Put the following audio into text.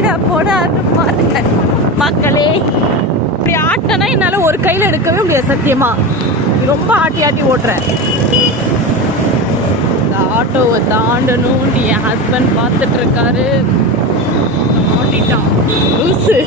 Speedo போடாது பாருங்க மக்களே. இப்படி ஆட்டினா என்னால ஒரு கையில எடுக்கவே முடியாது சத்தியமா. ரொம்ப ஆட்டி ஆட்டி ஓட்டுறேன். இந்த ஆட்டோவை தாண்டணும் என் ஹஸ்பண்ட் பார்த்துட்டு இருக்காரு. தாண்டிட்டான் லூசு.